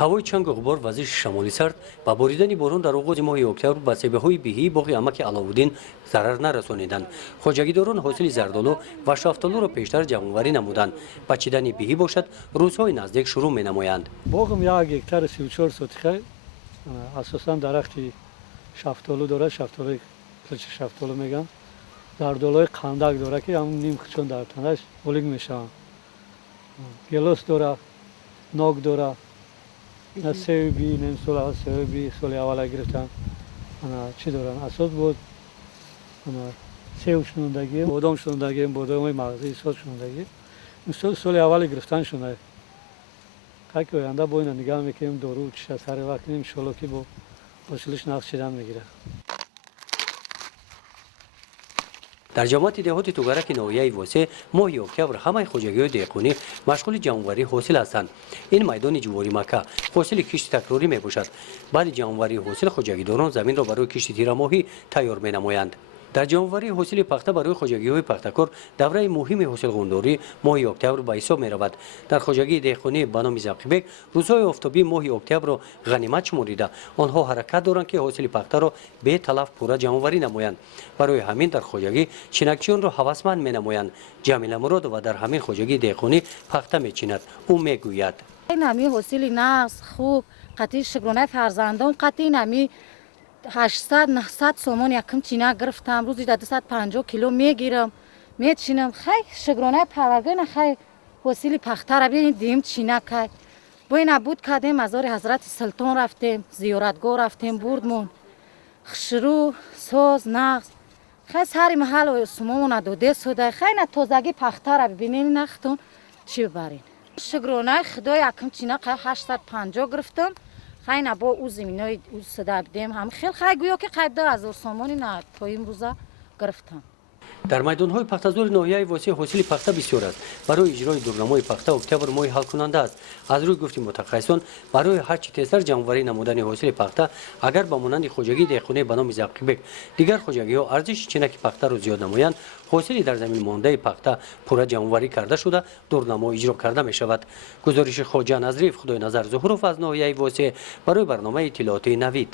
ҳавои чангу ғубор вазиши шамолӣ сард ба боридани борон дар оғози моҳи октябр ба себеҳои биҳии боғи амаки Аловуддин зарар нарасониданд. хоҷагидорон ҳосили зардолу ва шафтолуро пештар ҷамъоварӣ намуданд. ба чидани биҳӣ бошад рӯзҳои наздик шурӯъ менамоянд. боғам 1 гектари 34 сотиқа асосан дарахти шафтолу дорад, шафтолуи қилчи шафтолу меган. зардолуи қандак дорад ки ҳамн ним хичон дар танаш олик мешаванд. гелос дорад, нок дорад. на себи нем сола себи соли аввала гирифтан. ана чӣ доранд? асос буд. ана сев шунундагӣ, бодом шунундагӣ, бодомои мағзӣ сот шунундагӣ. мисол соли аввали гирифтан шунда. как оянда бо ина нигаҳ мекунем дору чиша сари вақт кунем иншоалло ки бо ҳосилиш нақс чидан мегирад. дар ҷамоати деҳоти тугараки ноҳияи восе моҳи октябр ҳамаи хоҷагиҳои деҳқонӣ машғули ҷамъоварии ҳосил ҳастанд. ин майдони ҷувори макка ҳосили кишти такрорӣ мебошад. баъди ҷамъоварии ҳосил хоҷагидорон заминро барои кишти тирамоҳӣ тайёр менамоянд. дар ҷамъоварии ҳосили пахта барои хоҷагиҳои пахтакор давраи муҳими ҳосилғондорӣ моҳи октябр ба ҳисоб меравад. дар хоҷагии деҳқонӣ ба номи Завқибек рӯзҳои офтобии моҳи октябрро ғанимат шуморида онҳо ҳаракат доранд ки ҳосили пахтаро беталаф пурра ҷамъоварӣ намоянд. барои ҳамин дар хоҷагӣ чинакчиёнро ҳавасманд менамоянд. ҷамила муродова дар ҳамин хоҷагии деҳқонӣ пахта мечинад. ӯ мегӯяд: нами ҳосили нағз хуб қатъи шукронаи фарзандон қатъи нами 800-900 сомон якм чина гирифтам. рӯзи 250 кило мегирам, мечинам. хай шукронаи парвардигор хай ҳосили пахтара бинед дим чина кай. бо ина буд кардем мазори ҳазрати султон рафтем, зиёратгоҳ рафтем, бурдмон хушрӯ соз нағз. хай сари маҳал осумона доде сода. хай на тозагӣ пахтара бибинед нахтон чӣ бибаред. шукронаи худо якм чина кай 850 гирифтам. хай на бо ӯ зиминои ӯ суда бидем ҳам хел хай гӯё ки қайб 2000 сомони на то имрӯза гирифтам. дар майдонҳои пахтазори ноҳияи восе ҳосили пахта бисёр аст. барои иҷрои дурнамои пахта октябр моҳи ҳалкунанда аст. аз рӯи гуфти мутахассисон барои ҳарчи тезтар ҷамъоварӣ намудани ҳосили пахта агар ба монанди хоҷагии деҳқонӣ ба номи Завқибек дигар хоҷагиҳо арзиши чинаки пахтаро зиёд намоянд, ҳосили дар замин мондаи пахта пурра ҷамъоварӣ карда шуда дурнамо иҷро карда мешавад. гузориши хоҷа Назриф, Худойназар Зуҳуров аз ноҳияи восе барои барномаи иттилооти Навид.